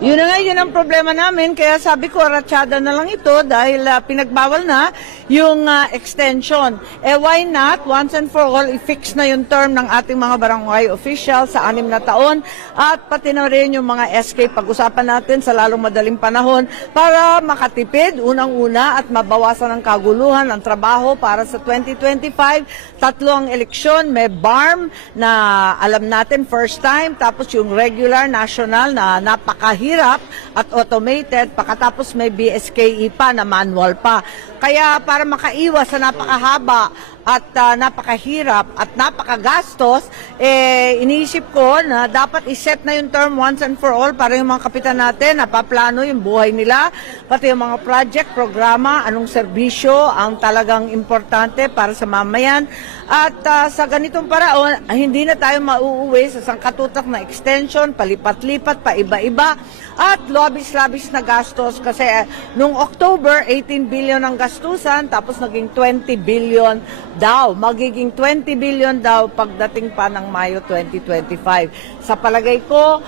Yun na nga, yun ang problema namin. Kaya sabi ko, ratsyada na lang ito dahil pinagbawal na yung extension. Why not? Once and for all, i-fix na yung term ng ating mga barangay officials sa 6 na taon at pati na rin yung mga SK pag-usapan natin sa lalong madaling panahon para makatipid unang-una at mabawasan ang kaguluhan ng trabaho para sa 2025. 3 ang eleksyon, may BARM na alam natin first time, tapos yung regular national na napakahirap at automated, pagkatapos may BSKE pa na manual pa. Kaya para makaiwas sa napakahaba at napakahirap at napakagastos, iniisip ko na dapat iset na yung term once and for all para yung mga kapitan natin napaplano yung buhay nila, pati yung mga project, programa, anong serbisyo ang talagang importante para sa mamayan. At sa ganitong paraon, hindi na tayo mauuwi sa sangkatutak na extension, palipat-lipat, paiba-iba, at labis-labis na gastos kasi nung October, 18 billion ang gastusan, tapos naging 20 billion daw. Magiging 20 billion daw pagdating pa ng Mayo 2025. Sa palagay ko,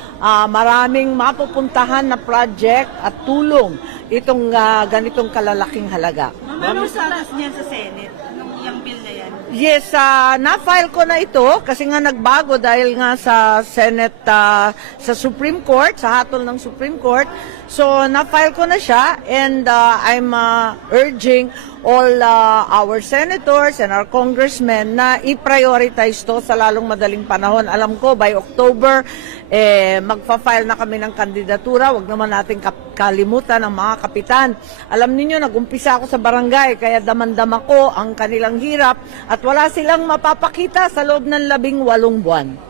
maraming mapupuntahan na project at tulong itong ganitong kalalaking halaga. Anong status niyan sa Senate? Yung bill na yan? Yes, na-file ko na ito kasi nga nagbago dahil nga sa Senate, sa Supreme Court, sa hatol ng Supreme Court. So, na-file ko na siya and I'm urging all our senators and our congressmen na i-prioritize to sa lalong madaling panahon. Alam ko, by October, magfa-file na kami ng kandidatura. Huwag naman natin kalimutan ang mga kapitan. Alam niyo, nag-umpisa ako sa barangay, kaya damandama ko ang kanilang hirap at wala silang mapapakita sa loob ng 18 buwan.